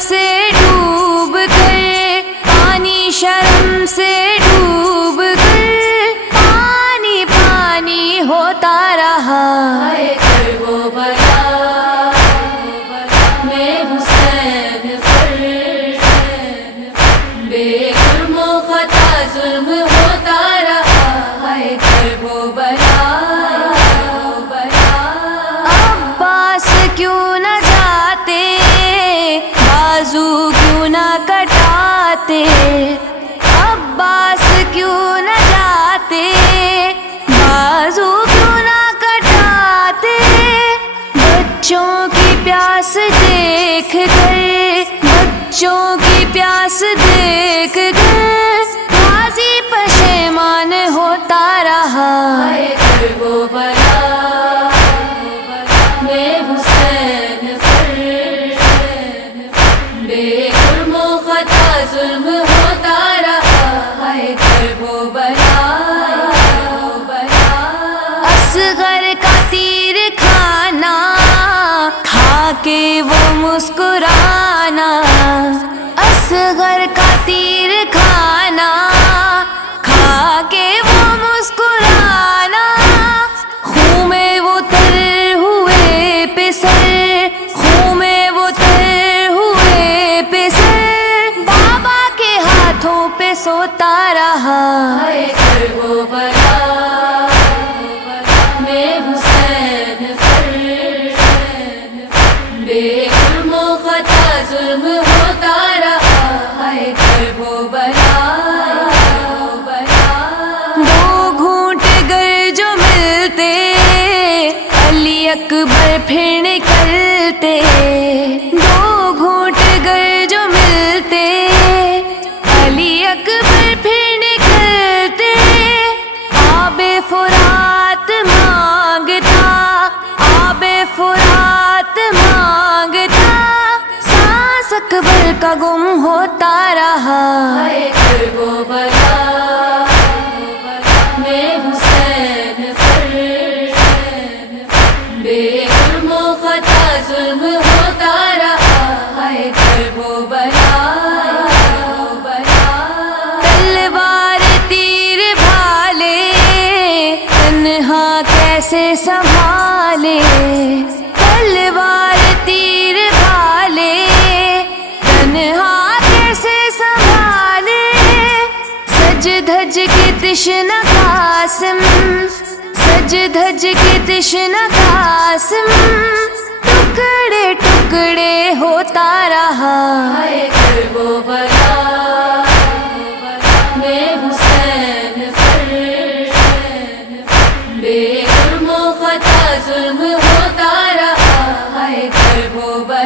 سے ڈوب کر، پانی شرم سے ڈوب کر پانی پانی ہوتا رہا۔ ہائے کربلا میں حسین پر بے جرم و خطا ظلم ہوتا رہا۔ ہائے کربلا عباس کیوں نہ جاتے، بازو کیوں نہ کٹاتے، عباس کیوں نہ جاتے، بازو کیوں نہ کٹاتے، بچوں کی پیاس دیکھ کر، بچوں کی پیاس دیکھ کر غازی پشیمان ہوتا رہا۔ ہائے کربلا میں حسین پر بے جرم و خطا ظلم ہوتا رہا۔ ہائے کربلا اصغر کا تیر کھانا، کھا کے وہ مسکرانا، اصغر کا تیر کھانا، کھا کے وہ مسکرانا، خون میں وہ تر ہوئے پسر، خون میں وہ تر ہوئے پسر بابا کے ہاتھوں پہ سوتا رہا۔ ہائے کربلا میں حسین پر بے جرم و خطا ظلم ہوتا رہا۔ ہائے کربلا دو گھونٹ گر جو ملتے، علی اکبر پھر نکلتے، دو گھونٹ گر جو ملتے، علی اکبر پھر نکلتے، آب فرات مانگتا، آب فرات مانگتا، سانس اکبر کا گم ہوتا رہا۔ ہائے کربلا میں حسین پر بے جرم و خطا ظلم ہوتا رہا۔ ہائے کربلا تلوار تیر بھالے، تنہا کیسے سنبھالے، تلوار تیر بھالے، تنہا کیسے سنبھالے، سج دھج کے تشنہ قاسم، سج دھج کے تشنہ قاسم ٹکڑے ٹکڑے ہوتا رہا۔ ہائے کربلا میں حسین پر بے جرم و خطا ظلم ہوتا رہا۔ ہائے کربلا